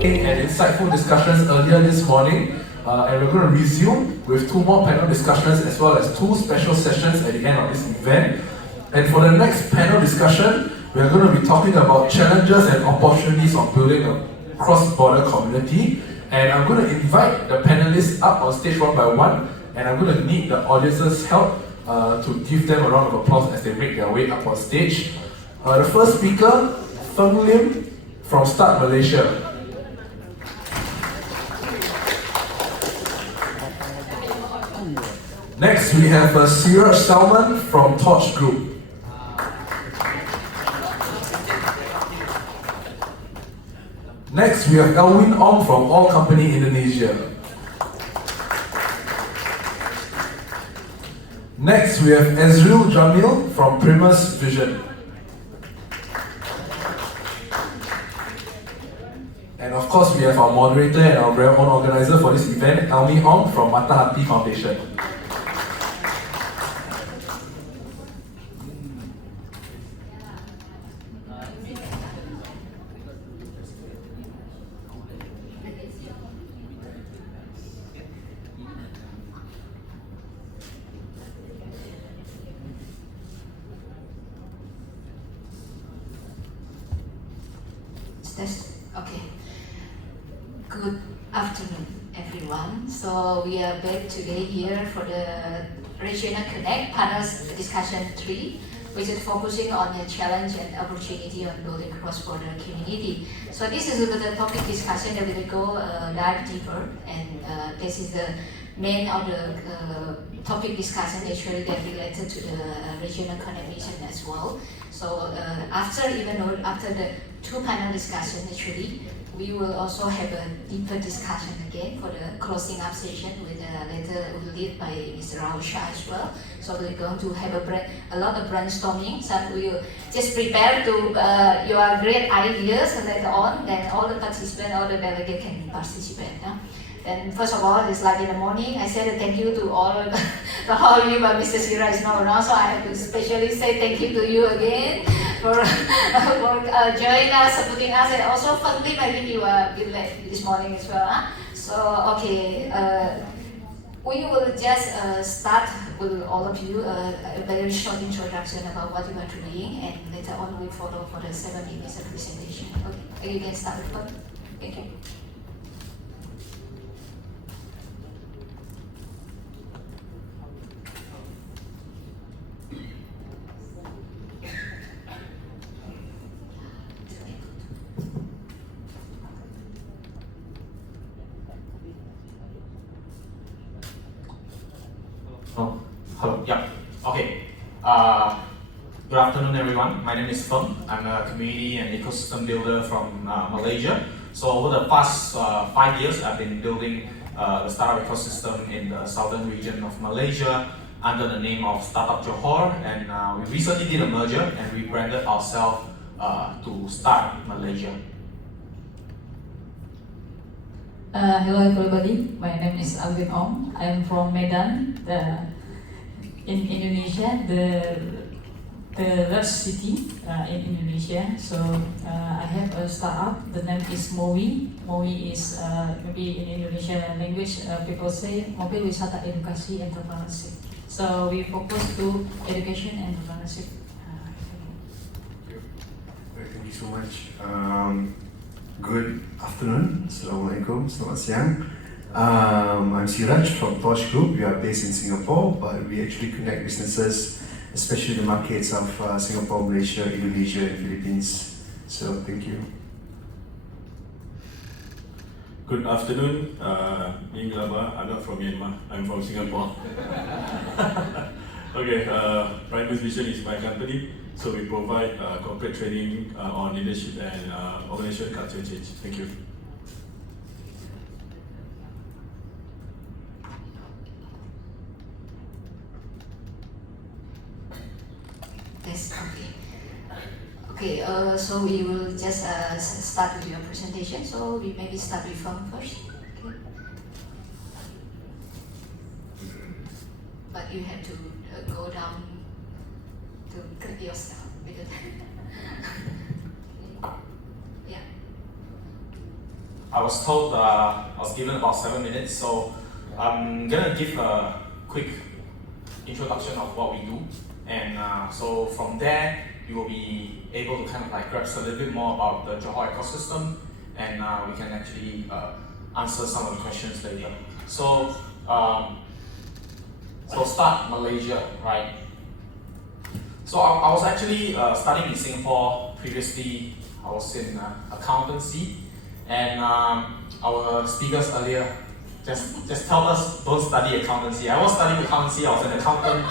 And insightful discussions earlier this morning, and we're going to resume with 2 more panel discussions as well as 2 special sessions at the end of this event. And for the next panel discussion, we're going to be talking about challenges and opportunities of building a cross-border community. And I'm going to invite the panelists up on stage one by one, and I'm going to need the audience's help to give them a round of applause as they make their way up on stage. The first speaker, Feng Lim from Start Malaysia. Next, we have Siraj Salman from Torch Group. Next, we have Elwin Ong from All Company Indonesia. Next, we have Ezril Jamil from Primus Vision. And of course, we have our moderator and our very own organizer for this event, Elmi Ong from Matahati Foundation. Okay. Good afternoon, everyone. So we are back today here for the Regional Connect Panels Discussion 3, which is focusing on the challenge and opportunity on building cross-border community. So this is the topic discussion that we will go dive deeper, and this is the main of the topic discussion actually that related to the regional connect mission as well. So after the 2 panel discussion actually, we will also have a deeper discussion again for the closing up session with later will lead by Mr. Rahul Shah as well. So we're going to have a lot of brainstorming. So we will just prepare to your great ideas, and later on, then all the participants, all the delegates can participate. And first of all, it's like in the morning, I said thank you to all of you, but Mr. Sira is not around, so I have to especially say thank you to you again for joining us, supporting us, and also finally, I think you are a bit late this morning as well. So, okay, we will just start with all of you a very short introduction about what you are doing, and later on we follow for the 7 minutes of presentation. Okay, you can start with one. Thank you. Hello, yeah, okay. Good afternoon, everyone. My name is Feng. I'm a community and ecosystem builder from Malaysia. So over the past 5 years, I've been building the startup ecosystem in the southern region of Malaysia under the name of Startup Johor, and we recently did a merger and rebranded ourselves to Start Malaysia. Hello everybody, my name is Alvin Ong. I am from Medan, in Indonesia, the large city in Indonesia. So I have a startup. The name is MOWI. MOWI is maybe in Indonesian language people say Mobil Wisata Edukasi Entrepreneurship. So we focus to education and entrepreneurship. Thank you so much. Good afternoon, Assalamualaikum, selamat siang. I'm Siraj from Torch Group. We are based in Singapore, but we actually connect businesses, especially the markets of Singapore, Malaysia, Indonesia, and Philippines. So, thank you. Good afternoon, Inglaba. I'm not from Myanmar, I'm from Singapore. Okay, Primus Vision is my company. So we provide corporate training on leadership and organizational culture change. Thank you. Yes, okay. Okay, so we will just start with your presentation. So we maybe start with Feng first. Okay. But you have to go down to click yourself because yeah. I was told I was given about 7 minutes, so I'm gonna give a quick introduction of what we do, and so from there you will be able to kind of like grasp a little bit more about the Johor ecosystem, and we can actually answer some of the questions later. So, start Malaysia, right? So I was actually studying in Singapore previously. I was in accountancy, and our speakers earlier just tell us don't study accountancy. I was studying accountancy. I was an accountant.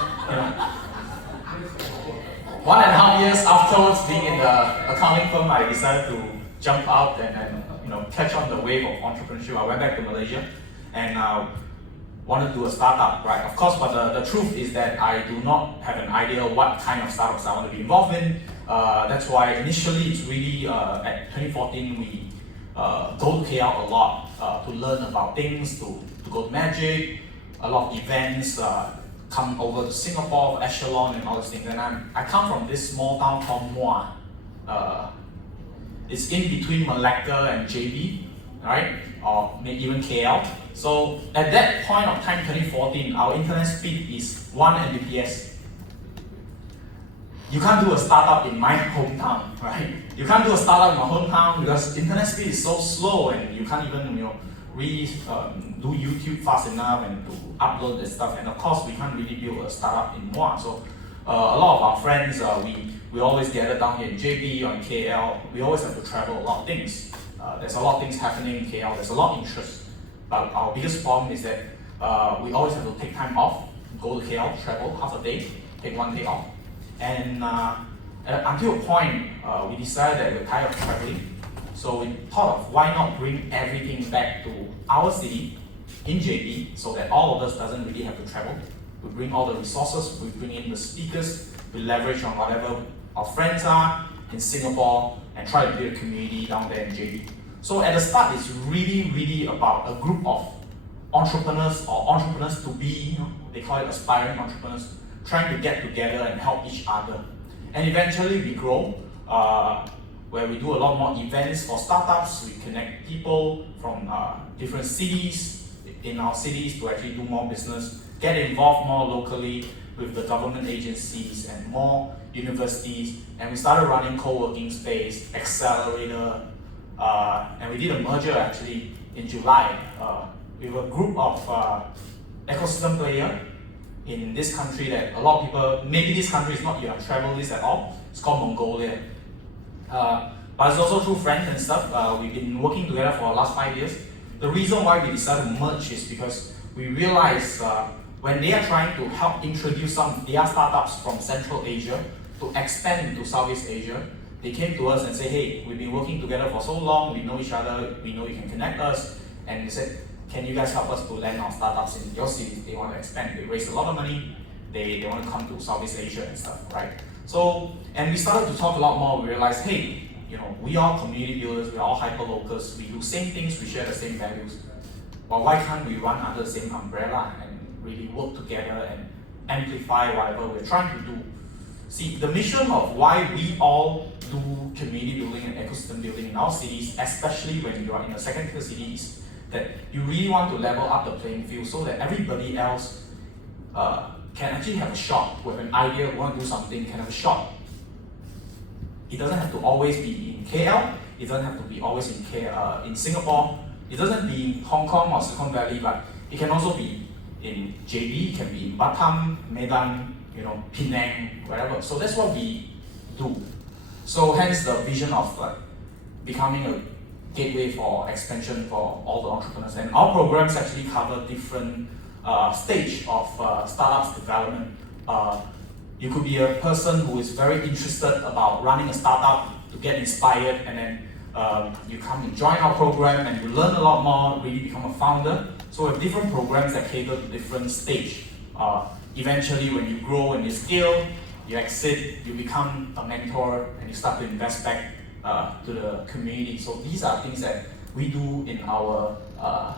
1.5 years afterwards, being in the accounting firm, I decided to jump out and catch on the wave of entrepreneurship. I went back to Malaysia and wanted to do a startup, right? Of course, but the truth is that I do not have an idea what kind of startups I want to be involved in. That's why initially it's really at 2014 we go to KL a lot to learn about things, to go to Magic, a lot of events, come over to Singapore, Echelon and all those things. And I come from this small town called Muar. It's in between Malacca and JB, right? Or maybe even KL. So at that point of time, 2014, our internet speed is 1 Mbps. You can't do a startup in my hometown, right? You can't do a startup in my hometown because internet speed is so slow and you can't even do YouTube fast enough and to upload this stuff. And of course, we can't really build a startup in Muar. So a lot of our friends, we always gather down here in JB or in KL. We always have to travel a lot of things. There's a lot of things happening in KL. There's a lot of interest. But our biggest problem is that we always have to take time off, go to KL, travel half a day, take 1 day off. And until a point, we decided that we're tired of traveling. So we thought of why not bring everything back to our city in JB so that all of us doesn't really have to travel. We bring all the resources, we bring in the speakers, we leverage on whatever our friends are in Singapore and try to build a community down there in JB. So at the start, it's really about a group of entrepreneurs or entrepreneurs to be, they call it aspiring entrepreneurs, trying to get together and help each other. And eventually we grow, where we do a lot more events for startups. We connect people from different cities in our cities to actually do more business, get involved more locally with the government agencies and more universities. And we started running co-working space, accelerator, and we did a merger actually in July with a group of ecosystem players in this country that a lot of people, maybe this country is not your travel list at all. It's called Mongolia. But it's also through friends and stuff. We've been working together for the last 5 years. The reason why we decided to merge is because we realized when they are trying to help introduce some of their startups from Central Asia to expand into Southeast Asia, they came to us and said, hey, we've been working together for so long, we know each other, we know you can connect us. And they said, can you guys help us to land our startups in your city? They want to expand, they raise a lot of money, they want to come to Southeast Asia and stuff, right? So, and we started to talk a lot more. We realized, hey, we are community builders, we are all hyper-locals, we do same things, we share the same values. Well, why can't we run under the same umbrella and really work together and amplify whatever we're trying to do? See, the mission of why we all do community building and ecosystem building in our cities, especially when you are in a second-tier city, is that you really want to level up the playing field so that everybody else can actually have a shot with an idea, want to do something, can have a shot. It doesn't have to always be in KL, it doesn't have to be always in Singapore, it doesn't be in Hong Kong or Silicon Valley, but it can also be in JB, it can be in Batam, Medan, Penang, wherever. So that's what we do. So hence the vision of becoming a gateway for expansion for all the entrepreneurs. And our programs actually cover different stage of startups development. You could be a person who is very interested about running a startup to get inspired, and then you come and join our program and you learn a lot more, really become a founder. So we have different programs that cater to different stage. Eventually, when you grow and you scale, you exit, you become a mentor, and you start to invest back to the community. So these are things that we do in our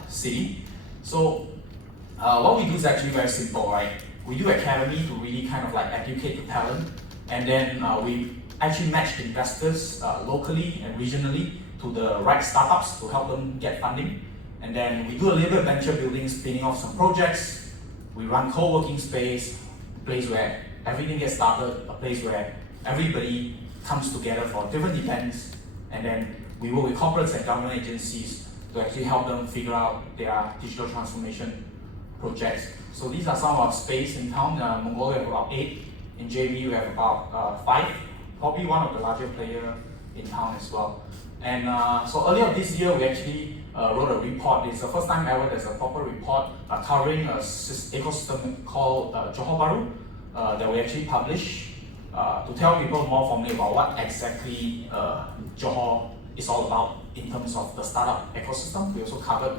city. So what we do is actually very simple, right? We do academy to really kind of like educate the talent, and then we actually match investors locally and regionally to the right startups to help them get funding. And then we do a little bit of venture building, spinning off some projects. We run co-working space, a place where everything gets started, a place where everybody comes together for different events. And then we work with corporates and government agencies to actually help them figure out their digital transformation projects. So these are some of our space in town. Mongolia, we have about 8. In JB, we have about 5. Probably one of the larger players in town as well. And so earlier this year, we actually wrote a report. It's the first time ever there's a proper report covering an ecosystem called Johor Bahru that we actually published to tell people more formally about what exactly Johor is all about in terms of the startup ecosystem. We also covered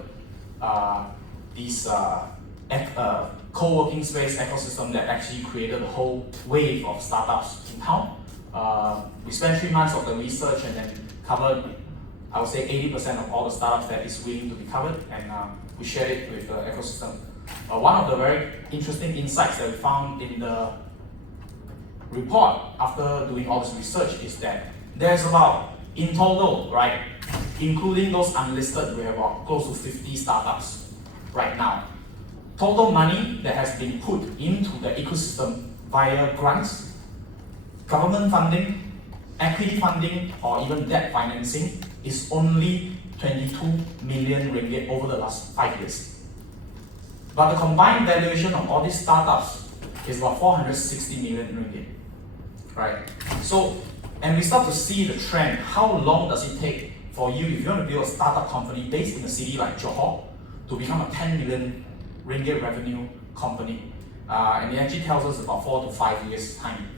these co-working space ecosystem that actually created a whole wave of startups in town. We spent 3 months of the research and then covered, I would say 80% of all the startups that is willing to be covered, and we shared it with the ecosystem. One of the very interesting insights that we found in the report after doing all this research is that there's about, in total, right, including those unlisted, we have about close to 50 startups right now. Total money that has been put into the ecosystem via grants, government funding, equity funding, or even debt financing is only 22 million ringgit over the last 5 years. But the combined valuation of all these startups is about 460 million ringgit, right? So, and we start to see the trend. How long does it take for you, if you want to build a startup company based in a city like Johor, to become a 10 million ringgit revenue company? And it actually tells us about 4 to 5 years time.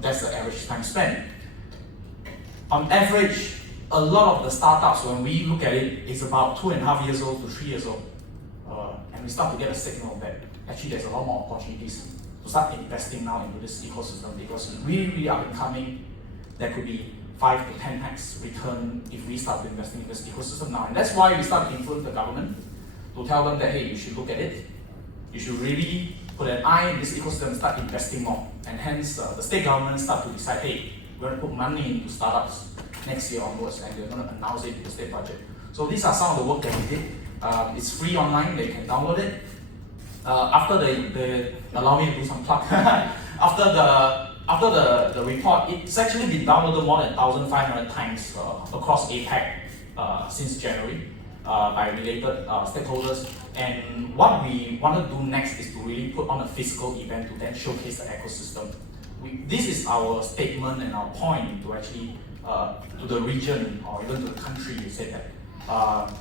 That's the average time spent. On average, a lot of the startups, when we look at it, is about 2.5 years old to 3 years old. And we start to get a signal that actually there's a lot more opportunities to start investing now into this ecosystem, because really up and coming, there could be 5 to 10x return if we start investing in this ecosystem now. And that's why we start to influence the government to tell them that, hey, you should look at it. You should really put an eye in this ecosystem and start investing more. And hence, the state government start to decide, hey, we're going to put money into startups next year onwards, and we're going to announce it in the state budget. So these are some of the work that we did. It's free online, they can download it. After they allow me to do some plug. After the report, it's actually been downloaded more than 1,500 times across APAC since January by related stakeholders. And what we want to do next is to really put on a physical event to then showcase the ecosystem. This is our statement and our point to actually, to the region or even to the country, we say that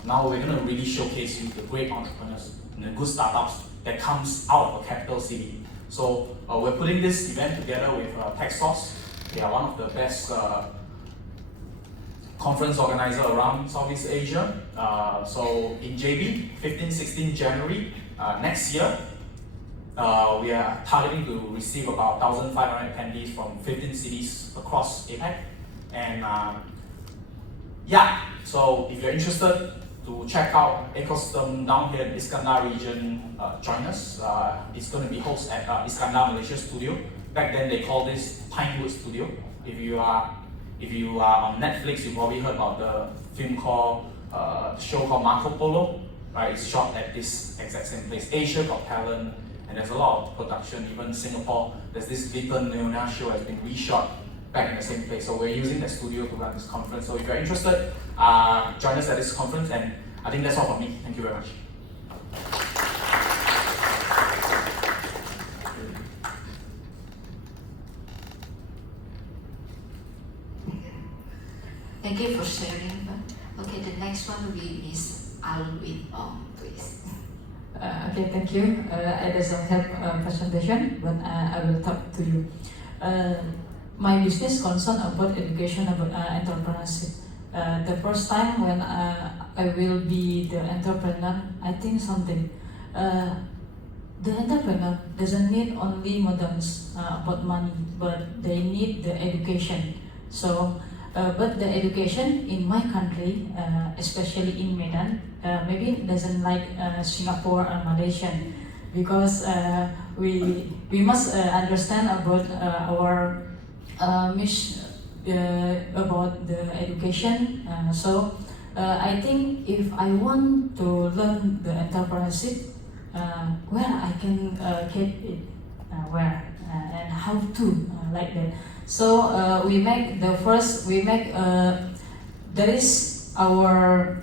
now we're going to really showcase you the great entrepreneurs and the good startups that comes out of a capital city. So we're putting this event together with TechSource. They are one of the best conference organizer around Southeast Asia. So in JB, 15-16 January next year, we are targeting to receive about 1,500 attendees from 15 cities across APAC. And yeah, so if you're interested to check out ecosystem down here in Iskandar region, join us. It's going to be hosted at Iskandar Malaysia Studio. Back then they called this Pinewood Studio. If you are on Netflix, you probably heard about the film called show called Marco Polo. Right, it's shot at this exact same place. Asia Got Talent, and there's a lot of production. Even Singapore, there's this Little Leona show has been reshot back in the same place. So we're using the studio to run this conference. So if you're interested, join us at this conference. And I think that's all from me. Thank you very much. Thank you for sharing. Okay, the next one will be Ms. Alwin Ong, please. Okay, thank you. I doesn't have a presentation, but I will talk to you. My business concern about education, about entrepreneurship. The first time when I will be the entrepreneur, I think something. The entrepreneur doesn't need only models about money, but they need the education. So, but the education in my country, especially in Medan, maybe doesn't like Singapore or Malaysia, because we must understand about our about the education. I think if I want to learn the entrepreneurship, where I can get it, and how to like that. So we make the first. There is our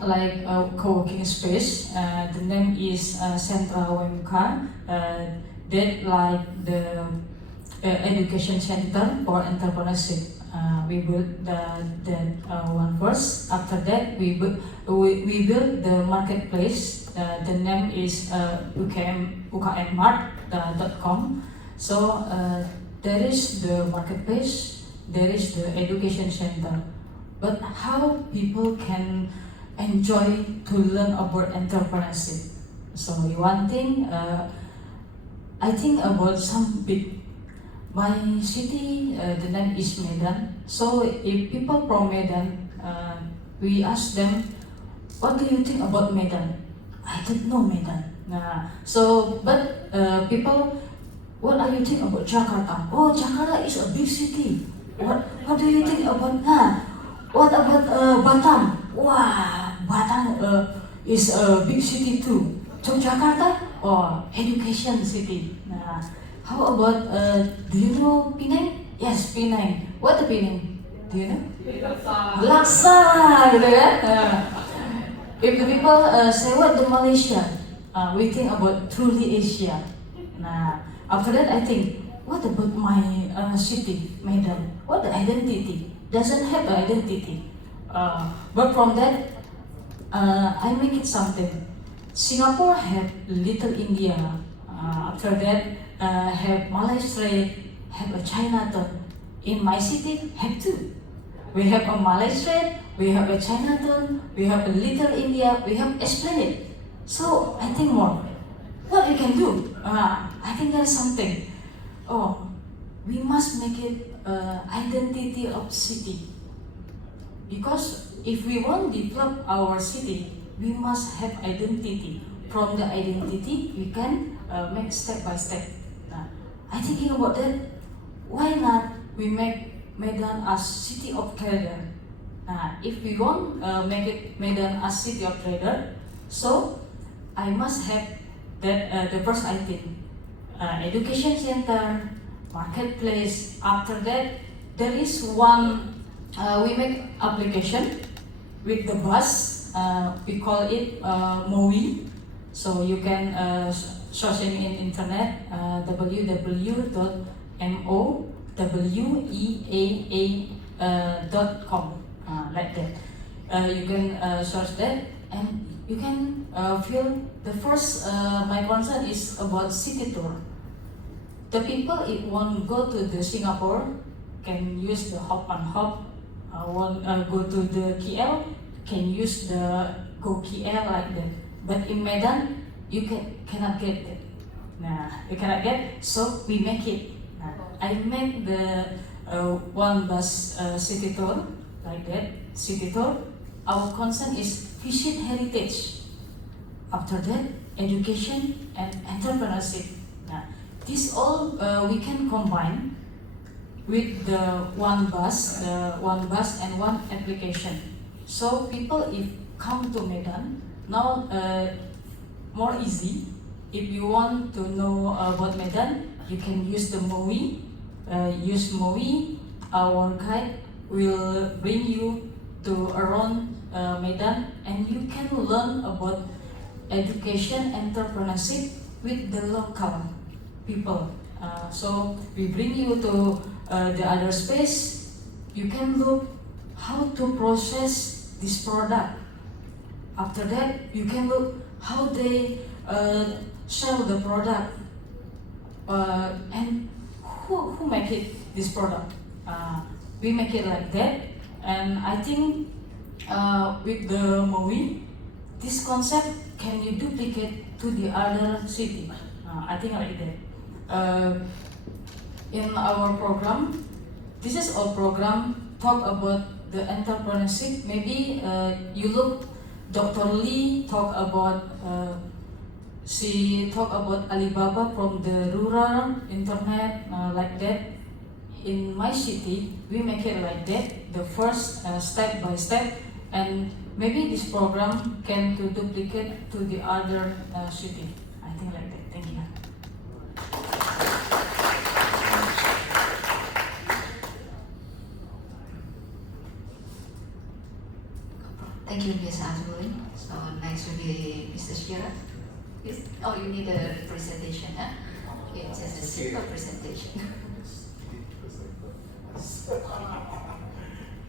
like co-working space. The name is Sentra UMK. That like the education center for entrepreneurship. We built that one first. After that, we built the marketplace. The name is ukmmart.com. So there is the marketplace, there is the education center. But how people can enjoy to learn about entrepreneurship? So one thing, I think about some big. My city, the name is Medan. So if people from Medan, we ask them, what do you think about Medan? I don't know Medan. But people, what are you think about Jakarta? Oh, Jakarta is a big city. What do you think about? What about Batam? Wow, Batam is a big city too. So Jakarta, education city. How about, do you know Penang? Yes, Penang. What the Penang? Do you know? Laksa, gitu kan? If the people say what the Malaysia, we think about truly Asia. After that I think, what about my city, Medan? What the identity? Doesn't have an identity. But from that, I make it something. Singapore had Little India. After that, have Malay Street, have a Chinatown. In my city, have two. We have a Malay Street, we have a Chinatown, we have a Little India, we have Esplanade. So I think more. What we can do? I think there's something. We must make it identity of city. Because if we want to develop our city, we must have identity. From the identity, we can make step by step. I thinking about that. Why not we make Medan as city of trader? If we want make it Medan as city of trader, so I must have that the first item, education center, marketplace. After that, there is one we make application with the bus. We call it MOWI. So you can searching in internet www.moweaa.com like that. You can search that and you can feel the first. My concern is about city tour. The people if want go to the Singapore can use the hop and hop. Want go to the KL can use the go KL like that. But in Medan, you cannot get it. You cannot get. So we make it. I make the one bus city tour like that. City tour. Our concern is visit heritage. After that, education and entrepreneurship. This all we can combine with the one bus and one application. So people if come to Medan. Now, more easy. If you want to know about Medan, you can use the MOWI. Use MOWI. Our guide will bring you to around Medan, and you can learn about education, entrepreneurship with the local people. So we bring you to the other space. You can look how to process this product. After that, you can look how they sell the product and who make it this product. We make it like that, and I think with the MOWI, this concept can you duplicate to the other city. I think like that. In our program, this is our program talk about the entrepreneurship. Maybe you look. Dr. Lee talk about she talk about Alibaba from the rural internet like that. in my city, we make it like that, the first step by step, and maybe this program can to duplicate to the other city. I think like that. Thank you. Thank you, Ms. Azuli. So next will be Mr. Shira. Yes. Oh, you need a presentation, huh? Okay, just a simple presentation.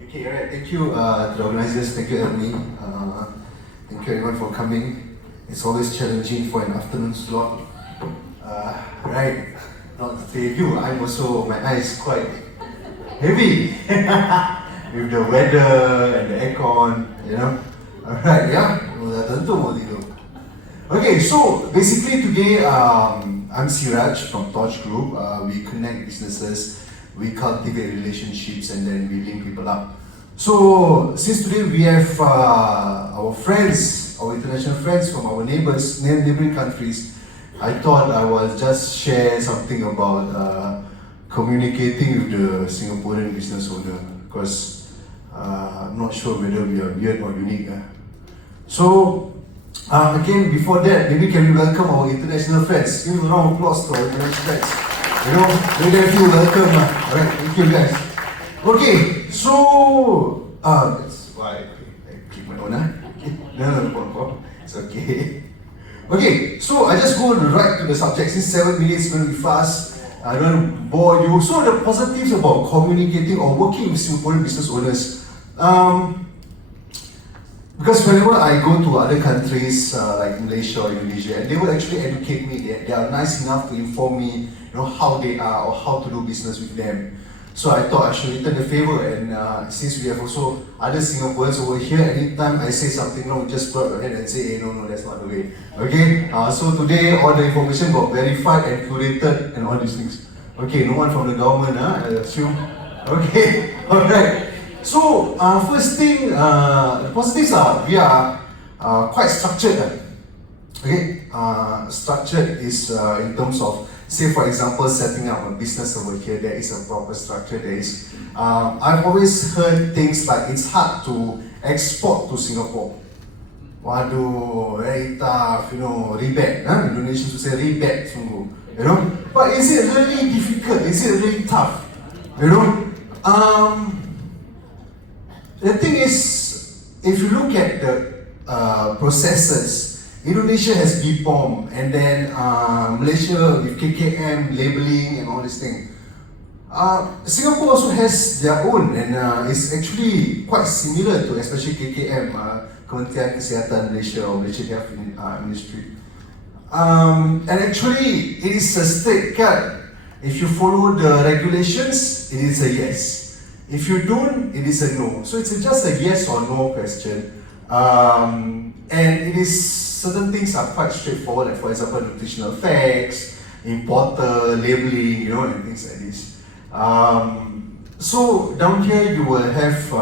Okay, alright. Thank you to the organizers. Thank you, Elmi. Thank you everyone for coming. It's always challenging for an afternoon slot. Right. Not to say you, I'm also, my eyes quite heavy with the weather and the aircon, you know. Alright, yeah. Dah tentu mau tidur. Okay, so basically today I'm Siraj from Torch Group. We connect businesses, we cultivate relationships, and then we link people up. So since today we have our friends, our international friends from our neighboring countries, I thought I will just share something about communicating with the Singaporean business owner, because I'm not sure whether we are weird or unique. So again, before that, maybe can we welcome our international friends? Give a round of applause to our international friends. You know, maybe I feel welcome. Alright, thank you guys. Okay, so that's why I click my own. No, it's okay. Okay, so I just go right to the subject. Since 7 minutes is going to be fast, I don't want to bore you. So the positives about communicating or working with Singaporean business owners. Because whenever I go to other countries like Malaysia or Indonesia, and they will actually educate me, they are nice enough to inform me, you know, how they are or how to do business with them. So I thought I should return the favor, and since we have also other Singaporeans over here, anytime I say something wrong, just put up your hand and say, hey, no, that's not the way. Okay, so today all the information got verified and curated and all these things. Okay, no one from the government, I assume. Okay, alright. So, first thing, the positives are we are quite structured. Okay, structured is in terms of, say for example, setting up a business over here. There is a proper structure. There is. I've always heard things like it's hard to export to Singapore. Waduh, very tough. You know, rebate. Indonesians would say rebate, sungguh. You know, but is it really difficult? Is it really tough? You know. The thing is, if you look at the processes, Indonesia has BPOM, and then Malaysia with KKM, labeling and all this thing. Singapore also has their own, and it's actually quite similar to especially KKM, Kementerian Kesihatan Malaysia or Malaysia Health Ministry. And actually, it is a straight cut. If you follow the regulations, it is a yes. If you don't, it is a no. So it's just a yes or no question. And it is, certain things are quite straightforward, like for example, nutritional facts, importer, labeling, you know, and things like this. So down here you will have,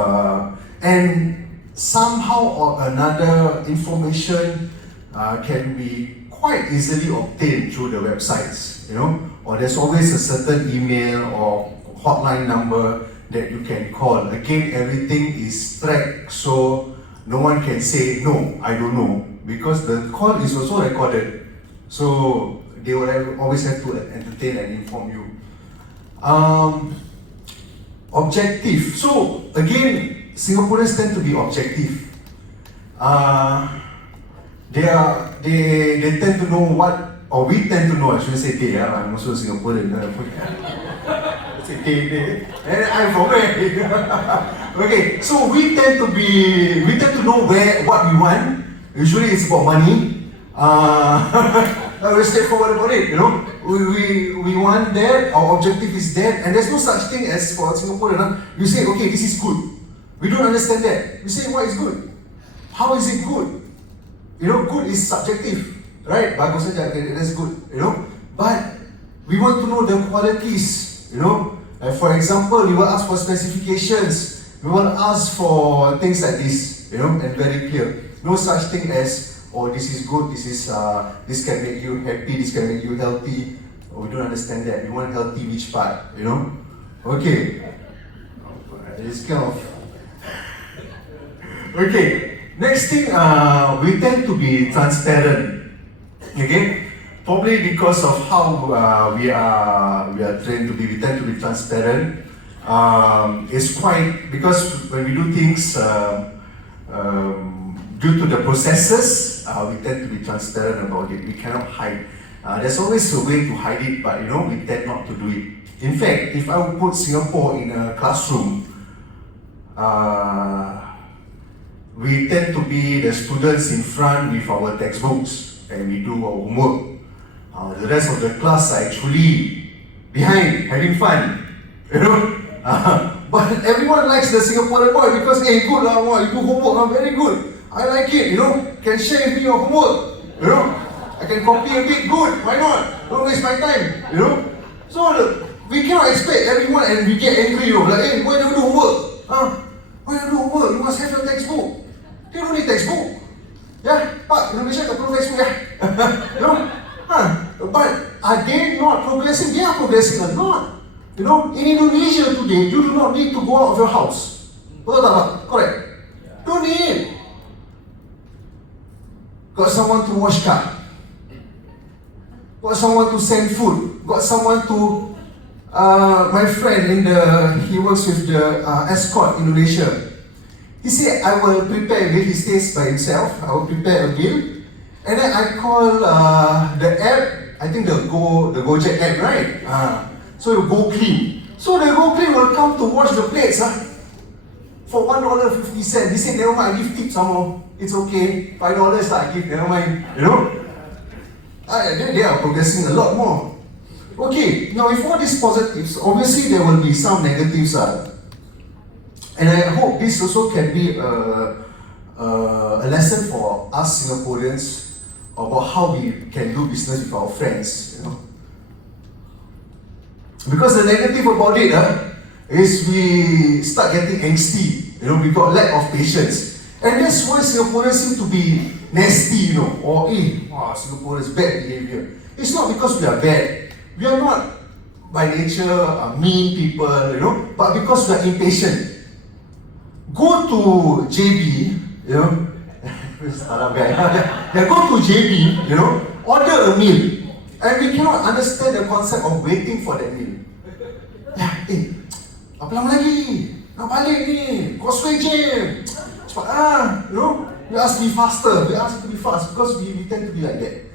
and somehow or another information can be quite easily obtained through the websites, you know, or there's always a certain email or hotline number that you can call. Again, everything is tracked, so no one can say, no, I don't know, because the call is also recorded. So they will always have to entertain and inform you. Objective. So again, Singaporeans tend to be objective. They tend to know what, or we tend to know, I shouldn't say they, I'm also Singaporean. And I'm from where? Okay, so we tend to know what we want. Usually it's about money. We're straightforward about it, you know. We want that, our objective is that, and there's no such thing as for Singapore. You say, okay, this is good. We don't understand that. You say, what is good? How is it good? You know, good is subjective, right? Bagus saja, okay, that's good, you know. But we want to know the qualities, you know. For example, we will ask for specifications. We will ask for things like this, you know, and very clear. No such thing as, oh, this is good, this can make you happy, this can make you healthy. Oh, we don't understand that. We want healthy which part, you know? Okay. It's kind of... Okay. Next thing, we tend to be transparent. Okay? Probably because of how we are trained to be, we tend to be transparent. It's quite, because when we do things due to the processes, we tend to be transparent about it. We cannot hide. There's always a way to hide it, but we tend not to do it. In fact, if I would put Singapore in a classroom, we tend to be the students in front with our textbooks and we do our homework. The rest of the class are actually behind, having fun. But everyone likes the Singaporean boy because, hey, good lah, you do homework, very good. I like it, can share with me your homework, I can copy a bit, good, why not? Don't waste my time, So we cannot expect everyone and we get angry, like, hey, why don't you do homework? Why don't you do homework? You must have your textbook. You don't need textbook. Yeah, Pak, Indonesia tak perlu textbook, But are they not progressing? They are progressing a lot. In Indonesia today, you do not need to go out of your house. Betul tak, Pak? Correct? Don't need. Got someone to wash car. Got someone to send food. Got someone to... my friend he works with the escort Indonesia. He said, I will prepare a meal. He stays by himself. I will prepare a meal. And then I call the app, I think the Gojek app, right? So you go clean. So the go clean will come to wash the plates for $1.50. He said, never mind, I give tips some more. It's okay. $5 I give, never mind. They are progressing a lot more. Okay, now with all these positives, obviously there will be some negatives. And I hope this also can be a lesson for us Singaporeans about how we can do business with our friends. Because the negative about it is we start getting angsty. We got lack of patience. And that's why Singaporeans seem to be nasty, or Singaporeans bad behavior. It's not because we are bad. We are not by nature mean people, but because we are impatient. Go to JB, go to JB, order a meal, and we cannot understand the concept of waiting for that meal. Apa lama lagi? Nak balik ni, Causeway Jam. Cepat we ask to be faster, we ask to be fast because we tend to be like that,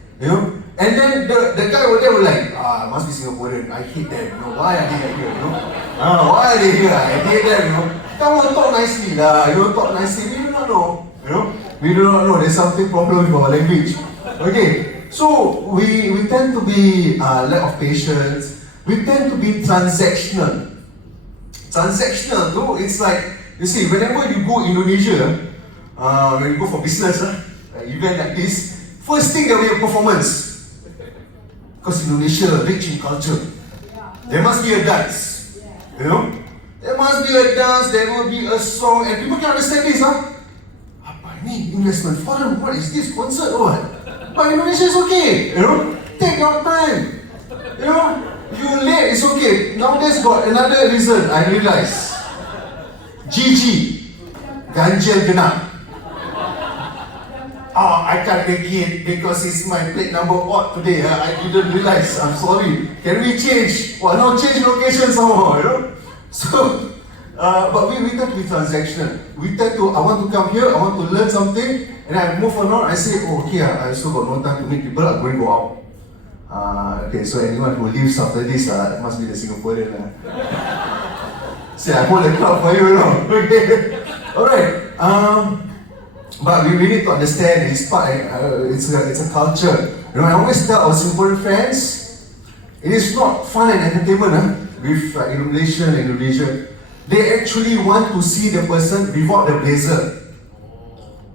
And then the guy over there will like, must be Singaporean, I hate them, why are they like here, why are they here, I hate them, Come on, talk nicely lah, talk nicely, we do not know, we do not know, there's something problem with our language. Okay, so we tend to be lack of patience, we tend to be transactional. Transactional too, it's like, you see, whenever you go Indonesia, when you go for business, event like this, first thing there will be a performance. Because Indonesia rich in culture. There must be a dance. There must be a dance, there will be a song, and people can understand this, Apa ni? Investment forum, what is this? Concert or what? But Indonesia is okay, Take your time. You late, it's okay. Nowadays got another reason, I realize. GG. Ganjil genap. I can't make it because it's my plate number odd today. I didn't realize. I'm sorry. Can we change? Now change location somehow, So, but we tend to be transactional. We tend to, I want to come here, I want to learn something, and I move on. I say, okay, I still got no time to meet people, I'm going to go out. Okay, so anyone who leaves after this, must be the Singaporean. Say, I hold the crowd for you, Okay. Alright. But we need to understand it's a culture. I always tell our Singaporean friends, it is not fun and entertainment with Indonesia. They actually want to see the person without the blazer,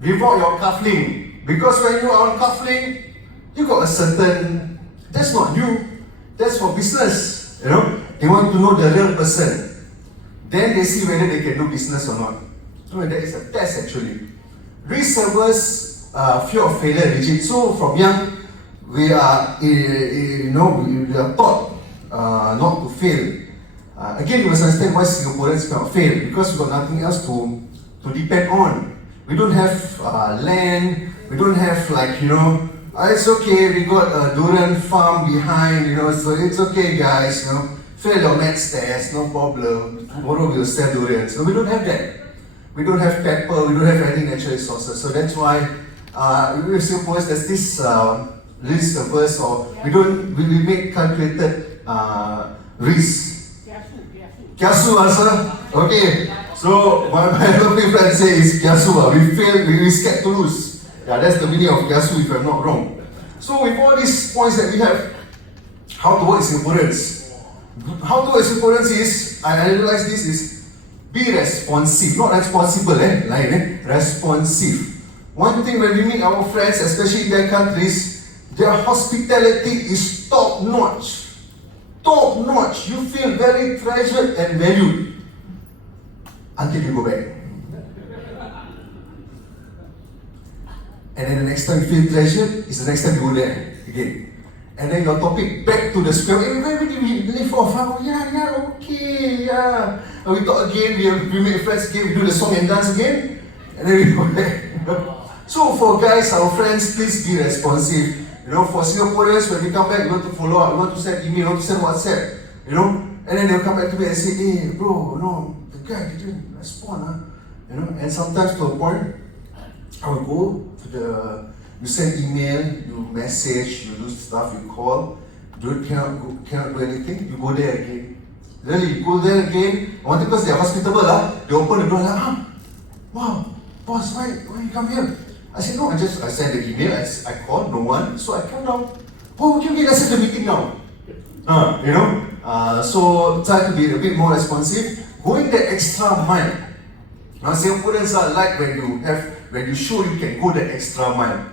without your cufflink. Because when you are on cufflink, you got a certain. That's not you. That's for business. They want to know the real person. Then they see whether they can do business or not. That is a test actually. Risk averse, fear of failure, rigid. So from young, we are, we are taught not to fail. again, you must understand why Singaporeans cannot fail, because we've got nothing else to depend on. We don't have land, we don't have it's okay, we got a durian farm behind, so it's okay guys, fail your maths test, no problem, tomorrow we'll sell durians. No, we don't have that. We don't have pepper, we don't have any natural resources. So that's why with Singaporeans there's this risk averse, or we make calculated risk. Kiasu answer? Okay. So my lovely friend says kiasu, we fail, we scared to lose. Yeah, that's the meaning of kiasu if I'm not wrong. So with all these points that we have, how to work with Singaporeans? How to work with Singaporeans is, I realize this is, be responsive, not responsible, responsive. One thing when we meet our friends, especially in their countries, their hospitality is top notch. Top notch. You feel very treasured and valued until you go back. And then the next time you feel treasured is the next time you go there again. And then your topic back to the square. Hey, where did we leave off? Oh, yeah, okay, yeah. And we talk again, we make friends again, we do the song and dance again, and then we go back. So for guys, our friends, please be responsive. For Singaporeans, when we come back, we want to follow up, we want to send email, we want to send WhatsApp, and then they'll come back to me and say, hey, bro, no, the guy didn't respond, and sometimes to a point, I will go to you send email, you message, you do stuff, you call, cannot do anything, you go there again. Really, you go there again, one thing because they are hospitable, they open the door, wow, boss, why you come here? I said, no, I send the email, I called, no one, so I come down. Oh, okay, let's have the meeting now. So try to be a bit more responsive, going the extra mile. Now, Singaporeans are like when you show you can go the extra mile.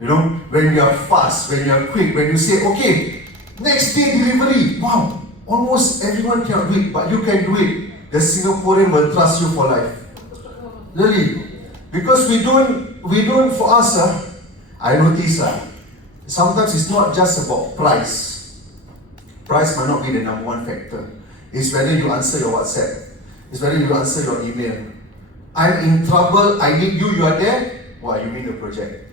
When you are fast, when you are quick, when you say, okay, next day delivery, wow, almost everyone can do it, but you can do it. The Singaporean will trust you for life. Really. Because we don't for us, I notice, sometimes it's not just about price. Price might not be the number one factor. It's whether you answer your WhatsApp. It's whether you answer your email. I'm in trouble, I need you, you are there. Wow, you mean the project,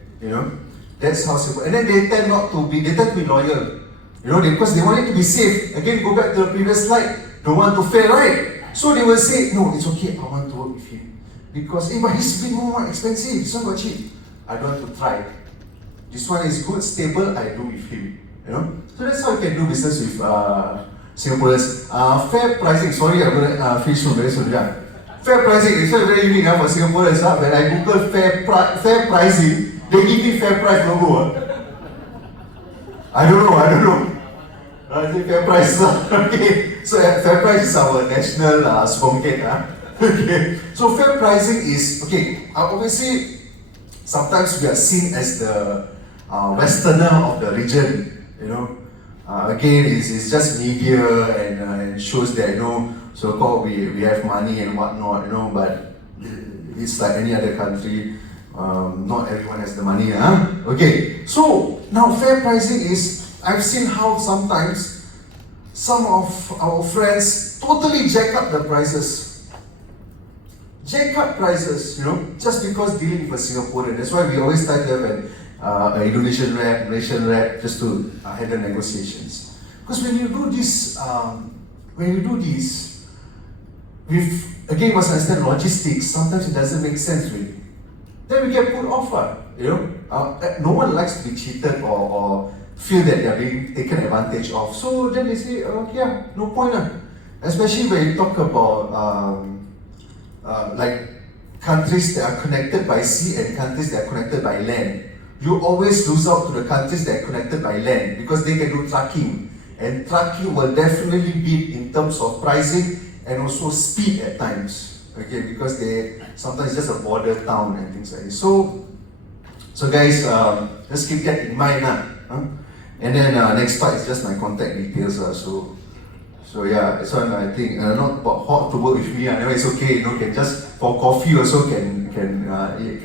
That's how simple. And then they tend to be loyal. Because they want it to be safe. Again, go back to the previous slide. Don't want to fail, right? So they will say, no, it's okay, I want to work with him. Because, but he's a bit more expensive, this one got cheap. I don't want to try. This one is good, stable, I do with him. So that's how you can do business with Singaporeans. Fair pricing, sorry, I'm going to finish soon, very soon. Yeah. Fair pricing is very unique for Singaporeans. When I Google fair pricing, they give me fair price logo. I don't know. I think fair price. Okay. So fair price is our national supermarket. Okay. So fair pricing is, obviously, sometimes we are seen as the westerner of the region, again, it's just media and shows that, so-called we have money and whatnot, but it's like any other country, not everyone has the money, Okay, so now fair pricing is, I've seen how sometimes some of our friends totally jack up the prices. Jack up prices, just because dealing with a Singaporean. That's why we always try to have an Indonesian rep, Malaysian rep, just to handle negotiations. Because when you do this, again, you must understand logistics. Sometimes it doesn't make sense really. Then we get put off, no one likes to be cheated or feel that they are being taken advantage of. So then they say, no point. Especially when you talk about like countries that are connected by sea and countries that are connected by land. You always lose out to the countries that are connected by land because they can do trucking. And trucking will definitely beat in terms of pricing and also speed at times. Okay, because they sometimes just a border town and things like this. So guys, just keep that in mind. And then next part is just my contact details. So yeah, this one I think not about hot to work with me. Anyway, it's okay. Can just for coffee also can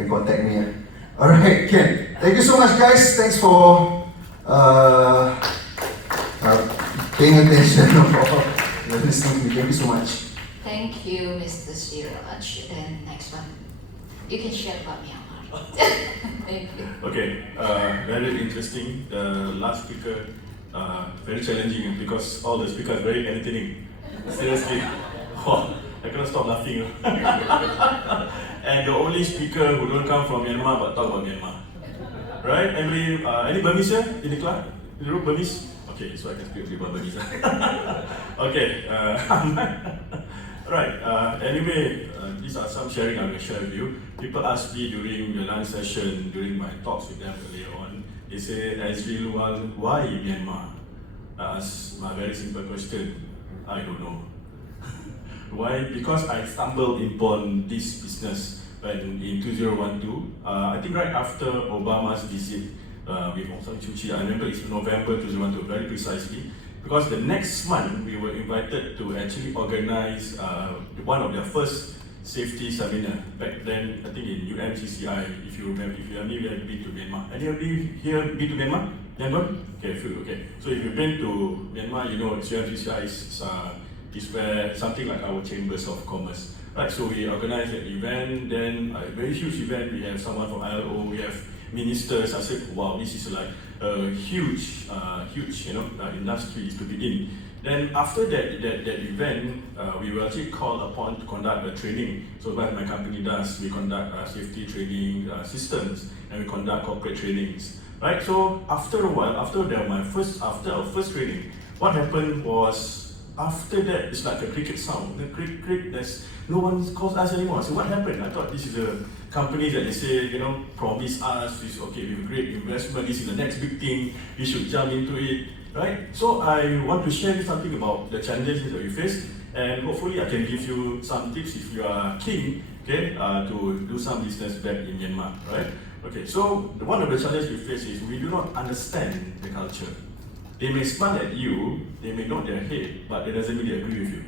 contact me. Alright, Ken. Thank you so much, guys. Thanks for paying attention for listening to me. Thank you so much. Thank you, Mr. Siraj. And next one, you can share about Myanmar. Thank you. Okay, very interesting. The last speaker, very challenging because all the speakers very entertaining. Seriously, oh, I cannot stop laughing. And the only speaker who don't come from Myanmar but talk about Myanmar. Right? Any Burmese here in the club? In the room, Burmese? Okay, so I can speak a bit about Burmese. Okay. Right. Anyway, these are some sharing I will share with you. People ask me during the lunch session, during my talks with them earlier on, they say, Azri Lual, why Myanmar? I ask my very simple question. I don't know. Why? Because I stumbled upon this business when in 2012. I think right after Obama's visit with Aung San Suu Kyi. I remember it's November 2012, very precisely. Because the next month we were invited to actually organize one of their first safety seminar. Back then, I think in UMCCI, if you remember, if you have never been to Myanmar. Anybody here been to Myanmar? Myanmar? Okay, few, okay. So if you've been to Myanmar, you know UMCCI is where something like our chambers of commerce. Right, so we organized an event, then a very huge event. We have someone from ILO, we have ministers. I said, wow, this is like a huge, industry to be in. Then after that event, we were actually called upon to conduct a training. So what my company does, we conduct safety training systems, and we conduct corporate trainings. Right. So after a while, after our first training, what happened was after that it's like a cricket sound. The cricket, there's no one calls us anymore. So what happened? I thought this is a company that they say, promise us, this okay, with a great investment, this is the next big thing, we should jump into it, right? So I want to share something about the challenges that we face, and hopefully I can give you some tips if you are keen, okay, to do some business back in Myanmar, right? Okay, so one of the challenges we face is we do not understand the culture. They may smile at you, they may nod their head, but that doesn't mean they agree with you.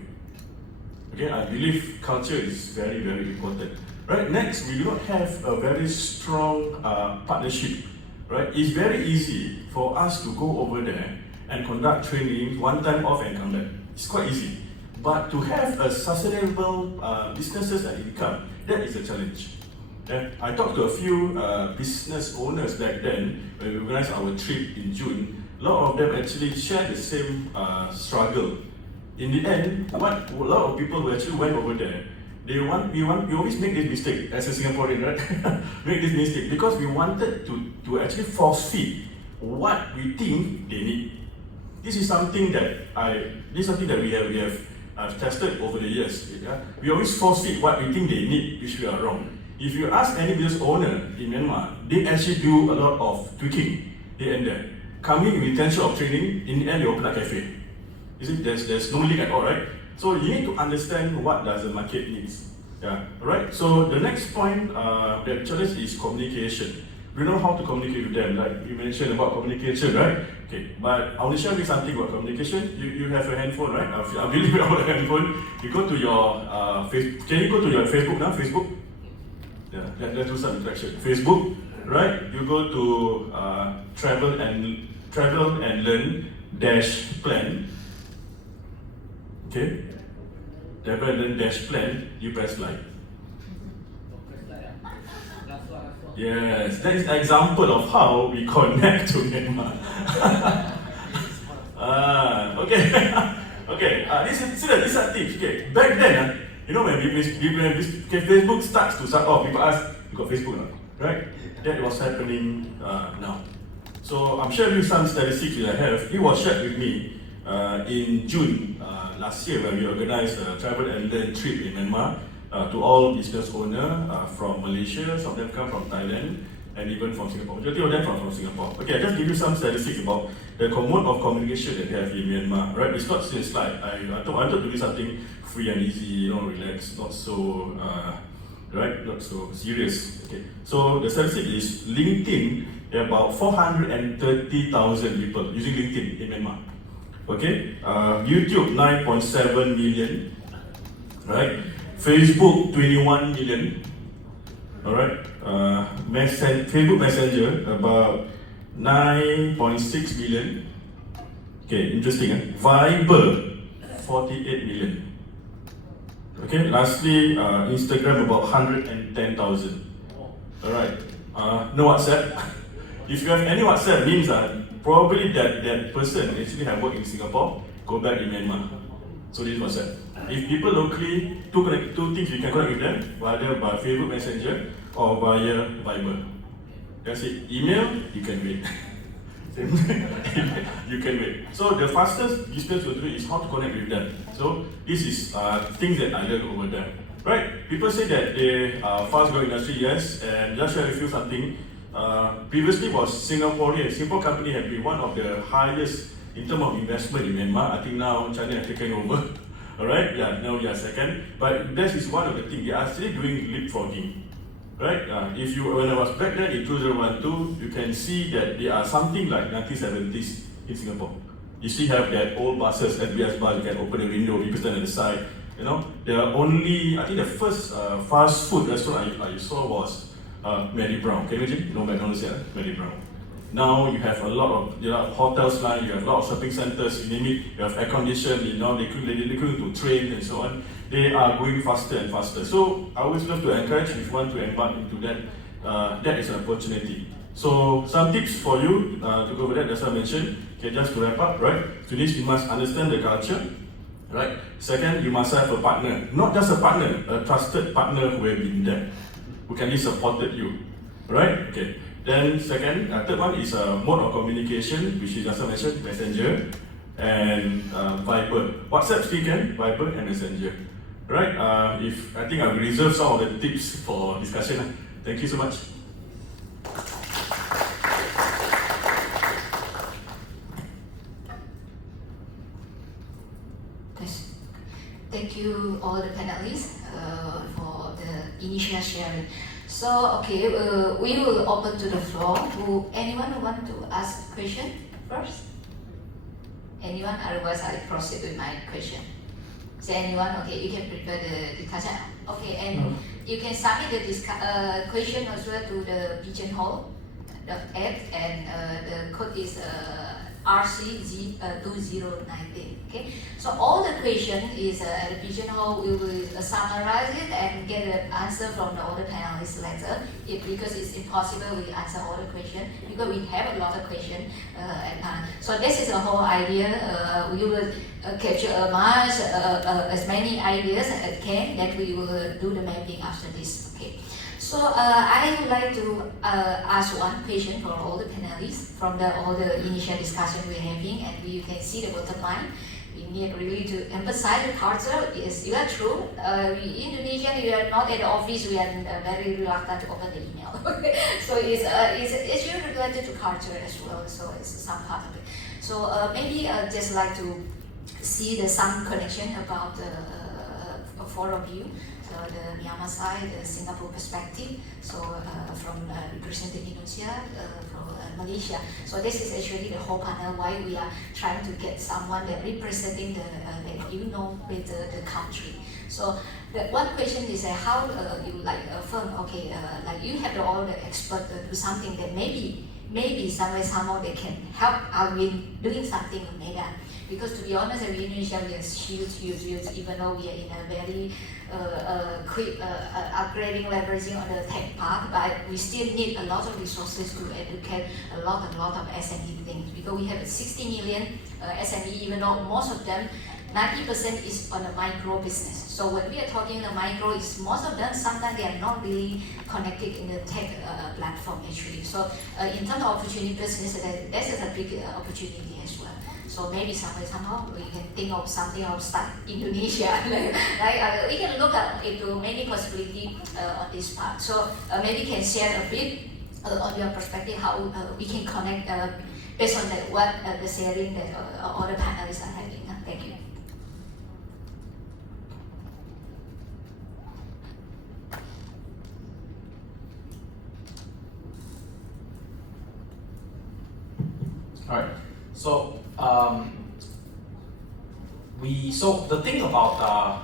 Okay, I believe culture is very, very important. Right, next, we do not have a very strong partnership. Right, it's very easy for us to go over there and conduct training one time off and come back. It's quite easy. But to have a sustainable businesses and income, that is a challenge. Yeah? I talked to a few business owners back then when we organized our trip in June. A lot of them actually share the same struggle. In the end, a lot of people who actually went over there, we always make this mistake as a Singaporean, right? Make this mistake because we wanted to actually force feed what we think they need. This is something that we have tested over the years. Yeah? We always force feed what we think they need, which we are wrong. If you ask any business owner in Myanmar, they actually do a lot of tweaking here and there. Coming with intention of training, in the end they open a cafe. You see, there's no link at all, right? So you need to understand what does the market needs. Yeah, right? So the next point, the challenge is communication. We know how to communicate with them, like you mentioned about communication, right? Okay, but I will share with you something about communication. You have a handphone, right? I believe you have a handphone. You go to your can you go to your Facebook now? Facebook? Yeah, let's do some interaction. Facebook, right? You go to travel and learn dash plan. Okay, travel and learn dash plan. You press like. Yes, that is an example of how we connect to Myanmar. Okay, okay. These are tips. Okay, back then, when Facebook starts off, people ask, "You got Facebook now?" Right? That was happening now. So I'm sharing some statistics that I have. It was shared with me in June last year when we organized a travel and learn trip in Myanmar to all business owners from Malaysia. Some of them come from Thailand and even from Singapore. Majority of them from Singapore. Okay, I just give you some statistics about the mode of communication that they have in Myanmar. Right? It's not just like I wanted to do something free and easy, relaxed, not so right, not so serious. Okay, so the statistic is LinkedIn. There are about 430,000 people using LinkedIn in Myanmar. Okay, YouTube 9.7 million, right? Facebook 21 million. All right, Facebook Messenger about 9.6 million. Okay, interesting. Viber 48 million. Okay, lastly, Instagram about 110,000. Alright, no WhatsApp. If you have any WhatsApp, means probably that person actually have worked in Singapore, go back in Myanmar. So this is WhatsApp. If people locally, two things you can connect with them, either by Facebook Messenger or via Viber. That's it. Email, you can wait. You can wait. So the fastest distance to do is how to connect with them. So this is things that I learned over there. Right? People say that they are fast-growing industry, yes, and just share with you something. Previously was Singaporean. Singapore company had been one of the highest in terms of investment in Myanmar. I think now China has taken over. Alright? Yeah, now we are second. But this is one of the things. They are still doing leapfrogging. Right? When I was back then in 2012, you can see that there are something like 1970s in Singapore. You still have that old buses, SBS bus, you can open the window, people stand at the side. You know, there are only, I think the first fast food restaurant I saw was Mary Brown. Can you imagine? No McDonald's yet, Mary Brown. Now you have a lot of hotels line, you have a lot of shopping centers, you name it, you have air conditioning, you know, they could to train and so on. They are going faster and faster. So I always love to encourage if you want to embark into that, that is an opportunity. So some tips for you to go over that, as I mentioned. Okay, just to wrap up, right? So this, you must understand the culture, right? Second, you must have a partner. Not just a partner, a trusted partner who have been there, who can be supported you, right? Okay. Then second, third one is a mode of communication, which is, as I mentioned, Messenger and Viber. WhatsApp still can, Viber and Messenger. Right? I think I've reserved some of the tips for discussion. Thank you so much. Thank you all the panelists for the initial sharing. So, okay, we will open to the floor. Anyone who want to ask a question first? Anyone? Otherwise, I proceed with my question. Is there anyone? Okay, you can prepare the discussion. Okay, and you can submit the question as well to the pigeonhole app, and the code is RCG2019. Okay, so all the question is at the pigeonhole. We will summarize it and get an answer from the other panelists later. Because it's impossible we answer all the questions because we have a lot of questions. So this is the whole idea. We will capture as many ideas as can. That we will do the mapping after this. Okay. So I would like to ask one question for all the panelists from all the initial discussion we're having, and you can see the bottom line. We need really to emphasize the culture. Yes, you are true. Indonesian, we are not at the office. We are very reluctant to open the email. So it's really related to culture as well. So it's some part of it. So maybe just like to see some connection about the four of you. So the Myanmar side, the Singapore perspective, so from representing Indonesia, from Malaysia. So this is actually the whole panel why we are trying to get someone that representing that you know better the country. So the one question is how you like a firm, okay, like you have all the expert do something that maybe somehow they can help Alvin doing something in Medan. Because to be honest, in Indonesia we are huge, even though we are in a very quick upgrading, leveraging on the tech part, but we still need a lot of resources to educate a lot of SME things. Because we have 60 million SME, even though most of them, 90% is on the micro business. So when we are talking the micro, is most of them, sometimes they are not really connected in the tech platform actually. So in terms of opportunity business, this is a big opportunity as well. So maybe somehow we can think of something of start Indonesia. We can look into many possibilities on this part. So maybe you can share a bit on your perspective how we can connect based on what the sharing that all the panelists are having. Thank you. Alright, so so the thing about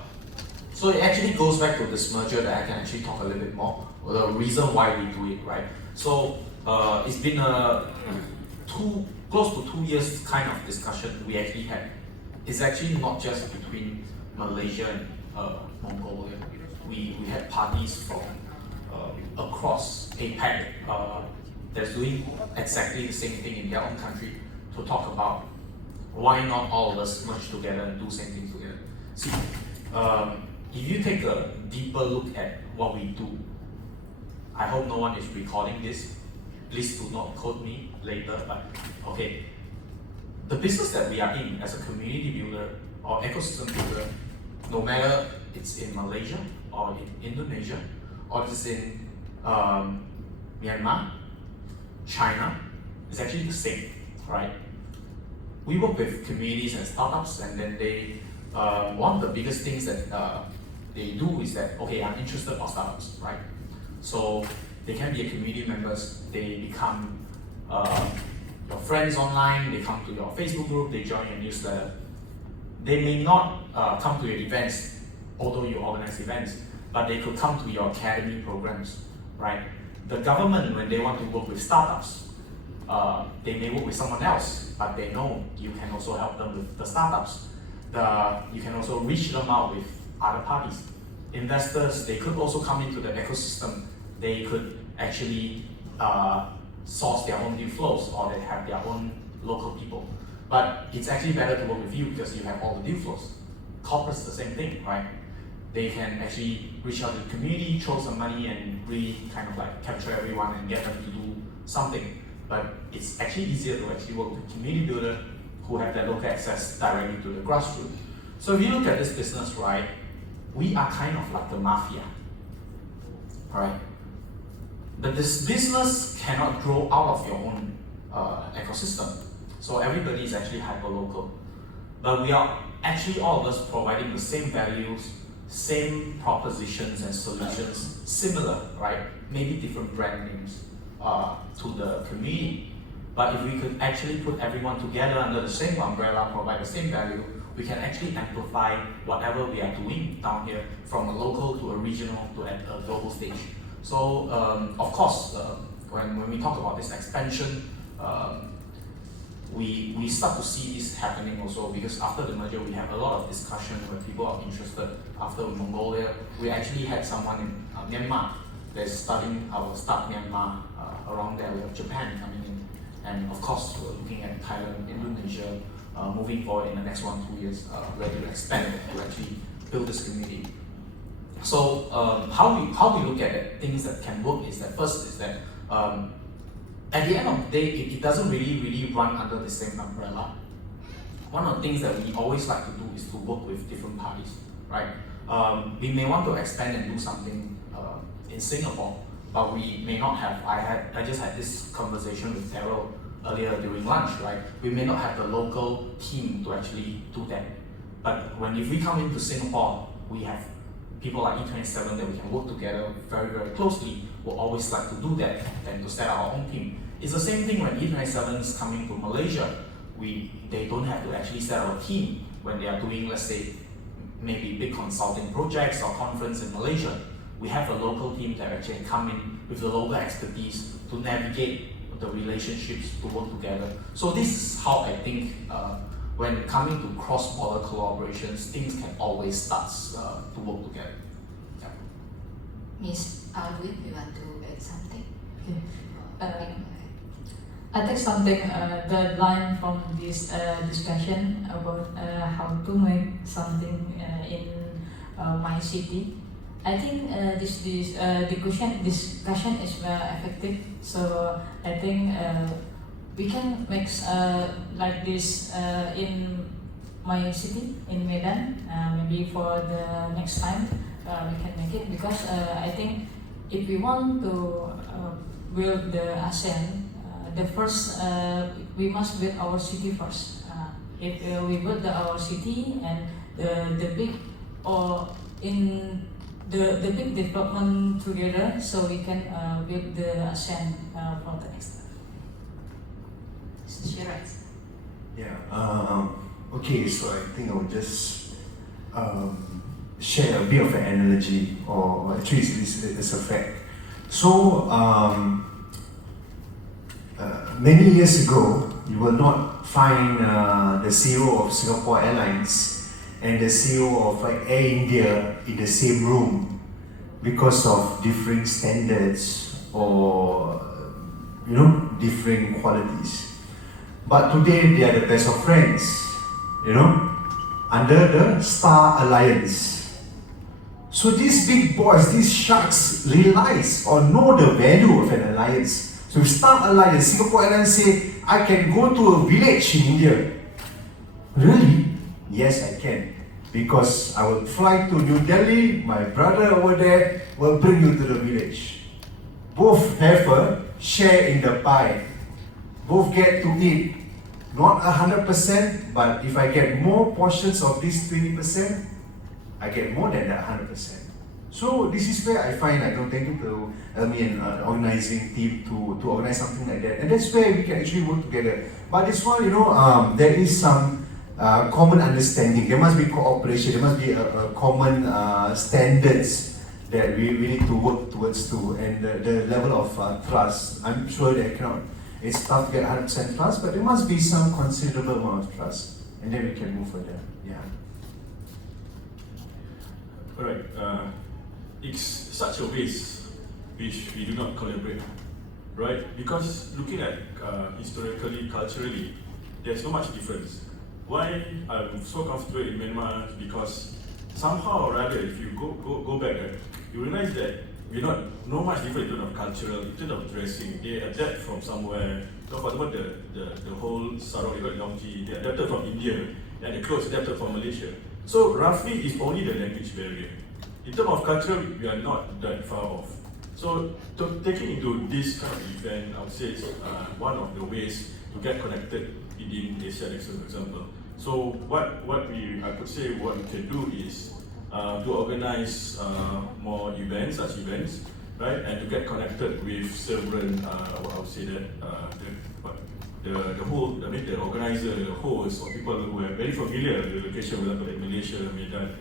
so it actually goes back to this merger that I can actually talk a little bit more, the reason why we do it, right? So it's been close to 2 years kind of discussion we actually had, it's actually not just between Malaysia and Mongolia. We have parties from across APEC that's doing exactly the same thing in their own country to talk about why not all of us merge together and do same things together. See, if you take a deeper look at what we do, I hope no one is recording this. Please do not quote me later, but okay. The business that we are in as a community builder or ecosystem builder, no matter it's in Malaysia or in Indonesia or it's in Myanmar, China, it's actually the same, right? We work with communities and startups, and then they, one of the biggest things that they do is that, okay, I'm interested in startups, right? So they can be a community members, they become your friends online, they come to your Facebook group, they join your newsletter. They may not come to your events, although you organize events, but they could come to your academy programs, right? The government, when they want to work with startups, they may work with someone else, but they know you can also help them with the startups. You can also reach them out with other parties. Investors, they could also come into the ecosystem. They could actually source their own deal flows, or they have their own local people. But it's actually better to work with you because you have all the deal flows. Corporates, the same thing, right? They can actually reach out to the community, throw some money, and really kind of like capture everyone and get them to do something. But it's actually easier to actually work with a community builder who have that local access directly to the grassroots. So if you look at this business, right, we are kind of like the mafia, right? But this business cannot grow out of your own ecosystem. So everybody is actually hyper-local. But we are actually all of us providing the same values, same propositions and solutions, similar, right? Maybe different brand names to the community. But if we could actually put everyone together under the same umbrella, provide the same value, we can actually amplify whatever we are doing down here, from a local to a regional to a global stage. So, of course, when we talk about this expansion, we start to see this happening also, because after the merger, we have a lot of discussion where people are interested. After Mongolia, we actually had someone in Myanmar that's studying our Start Myanmar around there. We have Japan coming in, and of course, we're looking at Thailand, Indonesia, moving forward in the next 1-2 years, ready to expand to actually build this community. So how we look at it, things that can work is that first is that at the end of the day, it doesn't really run under the same umbrella. One of the things that we always like to do is to work with different parties, right? We may want to expand and do something in Singapore, but we may not have. I just had this conversation with Daryl earlier during lunch, right? We may not have the local team to actually do that. But if we come into Singapore, we have people like E27 that we can work together very closely. We'll always like to do that and to set our own team. It's the same thing when E27 is coming to Malaysia. They don't have to actually set up a team when they are doing, let's say, maybe big consulting projects or conference in Malaysia. We have a local team that actually come in with the local expertise to navigate the relationships to work together. So this is how I think when coming to cross-border collaborations, things can always start to work together. Yeah. Miss Alwin, you want to add something? Okay. I think something, the line from this discussion about how to make something in my city. I think this discussion is very effective. So I think we can make like this in my city, in Medan. Maybe for the next time we can make it, because I think if we want to build the ASEAN, the first we must build our city first. If we build our city and the big the big development together, so we can build the ASEAN for the next time. Shiraz. Yeah. Okay, so I think I will just share a bit of an analogy, or actually it's a fact. So many years ago, You will not find the CEO of Singapore Airlines and the CEO of Air India in the same room because of differing standards or differing qualities. But today they are the best of friends, under the Star Alliance. So these big boys, these sharks realize or know the value of an alliance. So if Star Alliance, Singapore Airlines say, I can go to a village in India. Really? Yes, I can. Because I will fly to New Delhi, my brother over there will bring you to the village. Both have a share in the pie. Both get to eat. Not 100%, but if I get more portions of this 20%, I get more than that 100%. So this is where I find, thank you to Elmi and organizing team to organize something like that. And that's where we can actually work together. But this one, there is some common understanding. There must be cooperation. There must be a common standards that we need to work towards too. And the level of trust, I'm sure that it's tough to get 100% trust, but there must be some considerable amount of trust. And then we can move further. Yeah. Alright. It's such a waste which we do not collaborate, right? Because looking at historically, culturally, there's no much difference. Why I'm so comfortable in Myanmar is because somehow or rather, if you go back, you realize that we're not much different in terms of cultural, in terms of dressing. They adapt from somewhere. So for example, the whole sarong, they adapted from India, and the clothes adapted from Malaysia. So roughly, it's only the language barrier. In terms of culture, we are not that far off. So taking into this kind of event, I would say it's one of the ways to get connected within ASEAN, for example. So what we can do is to organize more events, such events, right, and to get connected with several, the organizer, the host, or people who are very familiar with the location, for example, like Malaysia, Medan,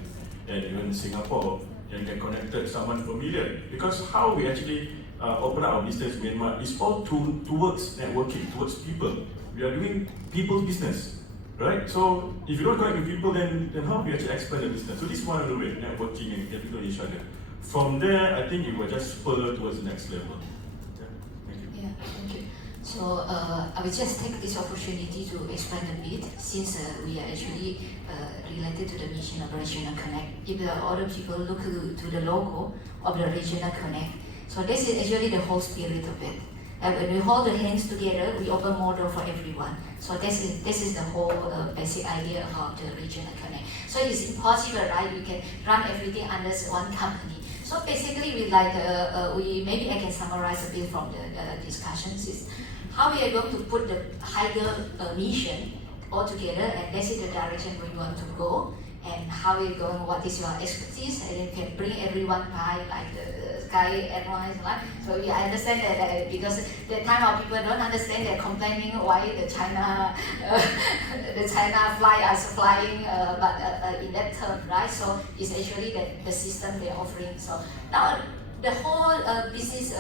and even Singapore, and get connected someone familiar. Because how we actually open up our business in Myanmar is all towards networking, towards people. We are doing people's business, right? So if you don't connect with people, then how do you actually expand the business? So this is one of the ways, networking and getting to know each other. From there, I think it will just spur towards the next level. Yeah, thank you. Yeah, thank you. So I will just take this opportunity to expand a bit, since we are actually related to the mission of Regional Connect. If other people look to the logo of the Regional Connect, so this is actually the whole spirit of it. When we hold the hands together, we open more door for everyone. So this is the whole basic idea about the Regional Connect. So it's impossible, right? We can run everything under one company. So basically, maybe I can summarize a bit from the discussions is how we are going to put the higher mission all together, and this is the direction we want to go, and how we're going, what is your expertise, and you can bring everyone by, like the Sky Airlines, right? So yeah, I understand that because the time of people don't understand, they're complaining why the China fly is flying, but in that term, right? So it's actually the system they're offering. So now the whole business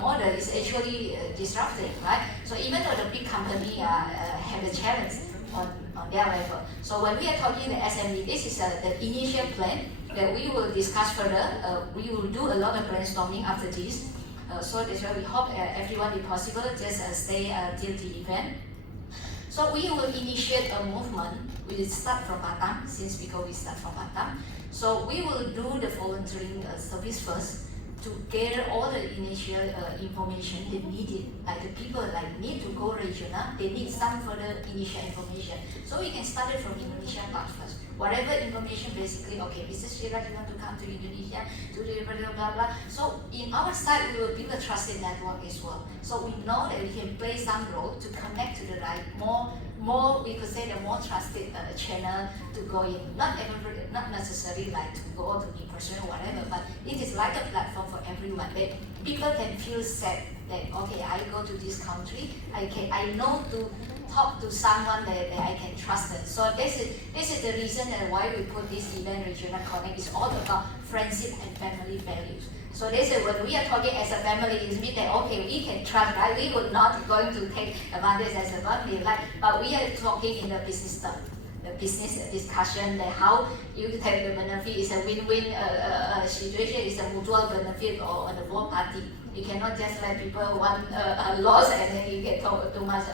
model is actually disrupting, right? So even though the big company have a challenge on their level. So when we are talking the SME, this is the initial plan that we will discuss further. We will do a lot of brainstorming after this. So that's why we hope everyone, if possible, just stay till the event. So we will initiate a movement. We will start from Batam, because we start from Batam. So we will do the volunteering service first, to gather all the initial information they needed. Like the people need to go regional, they need some further initial information. So we can start it from Indonesia part first. Whatever information, basically, okay, Mr. Shiraj, you want to come to Indonesia, to do blah, blah, blah. So in our side, we will build a trusted network as well. So we know that we can play some role to connect to the right, more we could say the more trusted channel to go in. Not necessarily like to go to me person or whatever, but it is like a platform for everyone. That people can feel safe that okay, I go to this country, I know to talk to someone that I can trust it. So this is the reason that why we put this event Regional Connect. It's all about friendship and family values. So this is when we are talking as a family, it means that okay, we can trust, right? We would not going to take advantage as a family, right? But we are talking in the business term, the business discussion that how you take the benefit is a win-win situation, is a mutual benefit or on the both party. You cannot just let people want a loss and then you get too much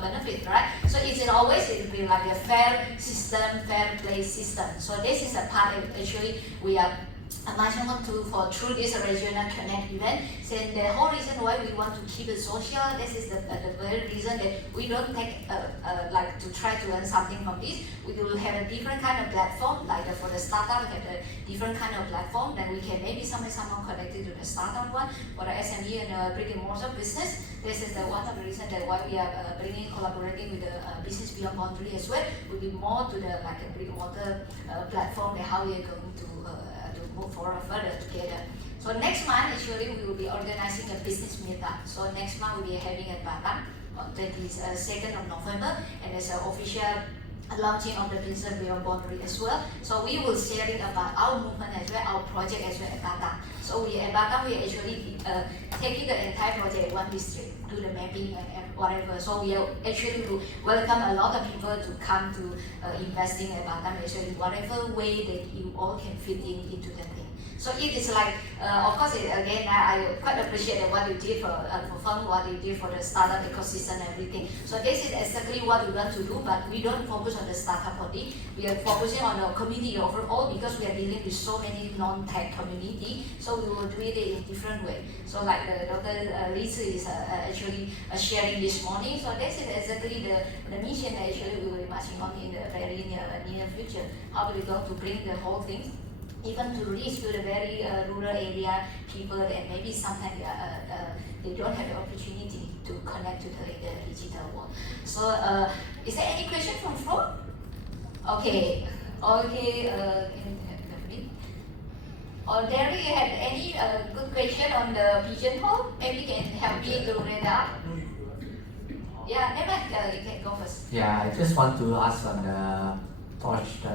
benefit, right? So it's always it will be like a fair system, fair play system. So this is a part of actually we are management to for through this regional connect event. So the whole reason why we want to keep it social, this is the very reason that we don't take like to try to learn something from this. We will have a different kind of platform, like for the startup, we have a different kind of platform that we can maybe someone connected to the startup one, for the SME and brick and mortar business. This is the one of the reasons that why we are collaborating with the business beyond boundary as well. Will be more to the like a brick and mortar platform that how we are going to move forward further together. So next month, actually, we will be organizing a business meetup. So next month, we'll be having a Batam on 22nd of November, and there's an official launching of the business beyond boundary as well. So we will sharing about our movement as well, our project as well at Batam. So we at Batam, we actually taking the entire project one district, do the mapping and whatever. So we are actually will welcome a lot of people to come to investing at Batam actually whatever way that you all can fit into the thing. So it is like, of course, again, I quite appreciate what you did for fun, what you did for the startup ecosystem and everything. So this is exactly what we want to do, but we don't focus on the startup only. We are focusing on the community overall because we are dealing with so many non-tech community. So we will do it in a different way. So like Dr. Lisa is actually sharing this morning. So this is exactly the mission that actually we will be marching on in the very near future. How we going to bring the whole thing even to reach to the very rural area people that maybe sometimes they don't have the opportunity to connect to the digital world. So is there any question from floor? Okay, or there you have any good question on the pigeonhole? Maybe you can help me to read out. Yeah, never you can go first. Yeah, I just want to ask on the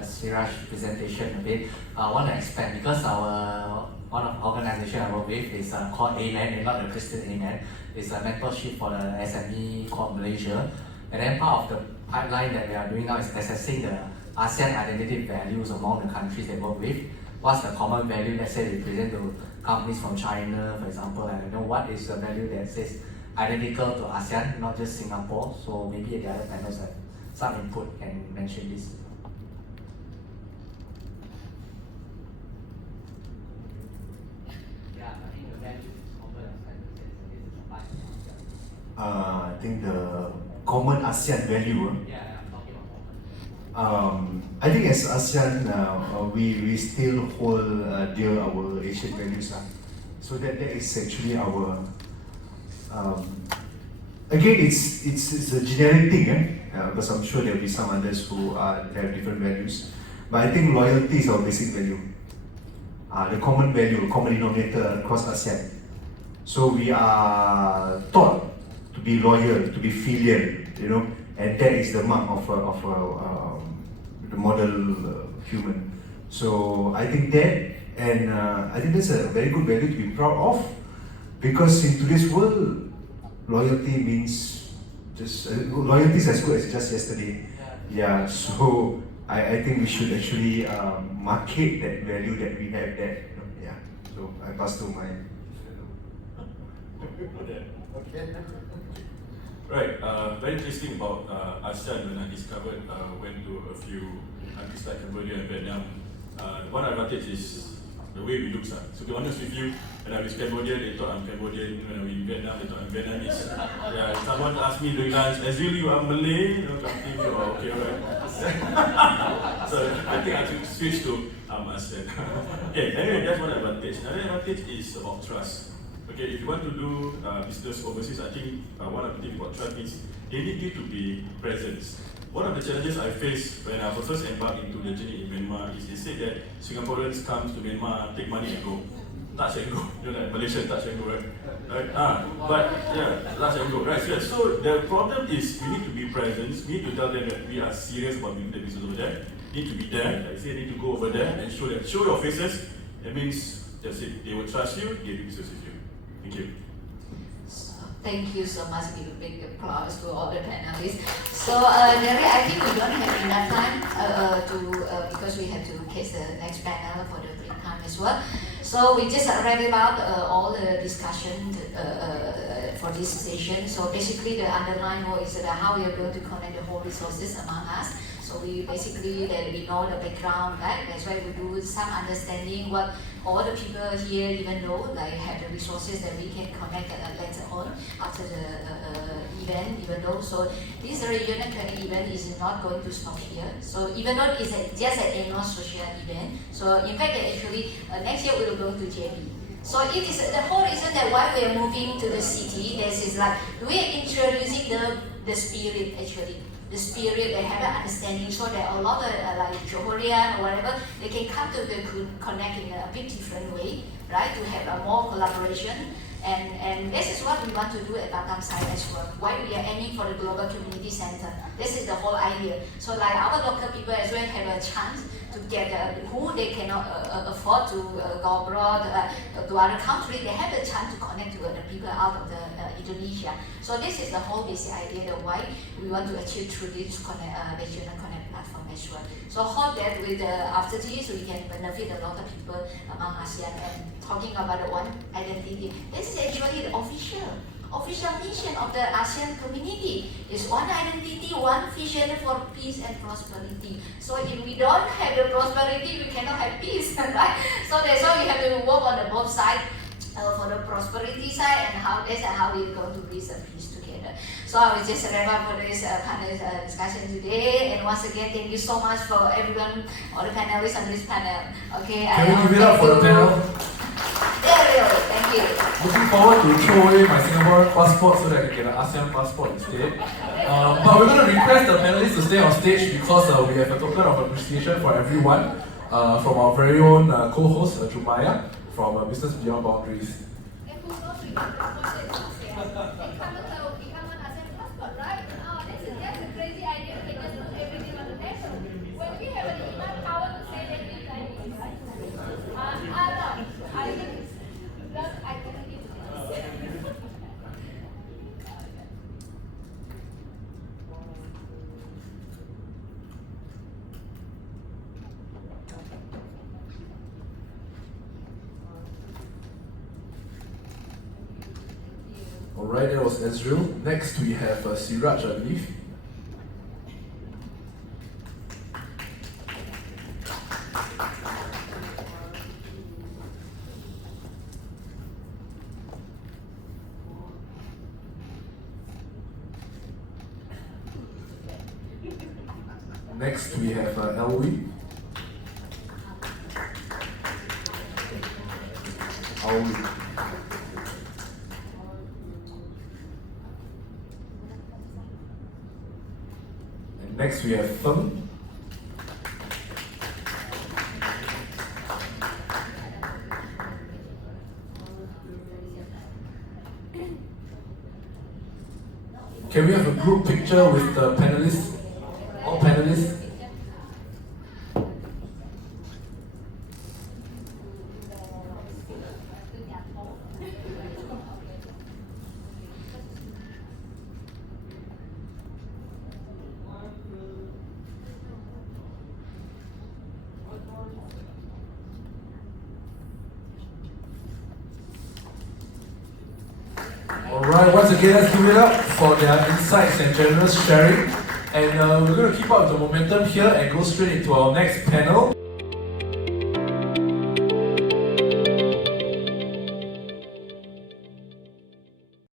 Siraj presentation a bit. I want to expand because our one of the organization I work with is called Amen, and not the Christian Amen. It's a mentorship for the SME called Malaysia. And then part of the pipeline that we are doing now is assessing the ASEAN identity values among the countries they work with. What's the common value, let's say we present to companies from China, for example, and what is the value that says identical to ASEAN, not just Singapore. So maybe the other panels have some input and mention this. I think the common ASEAN value. I think as ASEAN, we still hold dear our Asian values. So that is actually our. Again, it's a generic thing, because I'm sure there will be some others who have different values. But I think loyalty is our basic value. The common value, common denominator across ASEAN. So we are taught to be loyal, to be filial, and that is the mark of the model human. So I think that, and I think that's a very good value to be proud of, because in today's world, loyalty means just loyalty is as good as just yesterday. Yeah. So I think we should actually market that value that we have there. Yeah. So I pass to my. Okay. Right, very interesting about ASEAN. When I discovered, went to a few countries like Cambodia and Vietnam. One advantage is the way we look. So to be honest with you, when I was in Cambodia, they thought I'm Cambodian. When I was in Vietnam, they thought I'm Vietnamese. Yeah, if someone asked me during lunch, as you are Malay, something, okay, right. So I think I should switch to ASEAN. Okay, anyway, that's one advantage. Another advantage is about trust. Okay, if you want to do business overseas, I think one of the things about trust is they need you to be present. One of the challenges I faced when I first embarked into the journey in Myanmar is they said that Singaporeans come to Myanmar, take money and go. touch and go, you know, like Malaysian touch and go, right? But yeah, touch and go, right? So the problem is we need to be present. We need to tell them that we are serious about doing the business over there. Need to be there. Like I say, need to go over there and show your faces. That means that's it. They will trust you. They do business with you. Thank you. Thank you so much. Give a big applause to all the panelists. So, Derek, I think we don't have enough time because we have to catch the next panel for the break time as well. So we just read about all the discussion for this session. So basically, the underlying goal is that how we are going to connect the whole resources among us. So we basically that we know the background, right? That's why we do some understanding what all the people here even know, like have the resources that we can connect later on after the event, even though. So this regional connect event is not going to stop here. So even though it's just an annual social event, so in fact actually next year we will go to JB. So it is the whole reason that why we are moving to the city. This is like we are introducing the spirit actually. The spirit, they have an understanding, so there are a lot of like Johorian or whatever, they can come to the connect in a bit different way, right? To have a more collaboration, and this is what we want to do at Batam side as well. Why we are aiming for the global community center. This is the whole idea. So like our local people as well have a chance to get who they cannot afford to go abroad to other countries, they have a chance to connect to the people out of the Indonesia. So this is the whole basic idea that why we want to achieve through this regional connect platform as well. So hope that with after this we can benefit a lot of people among ASEAN and talking about the one identity. This is actually the official mission of the ASEAN community is one identity, one vision for peace and prosperity. So if we don't have the prosperity, we cannot have peace, right? So that's why we have to work on the both sides for the prosperity side and how we're going to reach the peace together. So I will just wrap up for this panel discussion today. And once again, thank you so much for everyone, all the panelists on this panel. Okay, Can we give it up for the panel? Yeah, thank you. Looking forward to throw away my Singapore passport so that I can get an ASEAN passport instead. But we're going to request the panelists to stay on stage because we have a token of appreciation for everyone from our very own co-host, Jumaya, from Business Beyond Boundaries. Alright, that was Ezreal. Next we have Siraj, I believe. Next we have Elwi. Elwi. Next we have Feng. Can we have a group picture with the panelists? All panelists? Alright, once again, let's give it up for their insights and generous sharing. And we're going to keep up the momentum here and go straight into our next panel.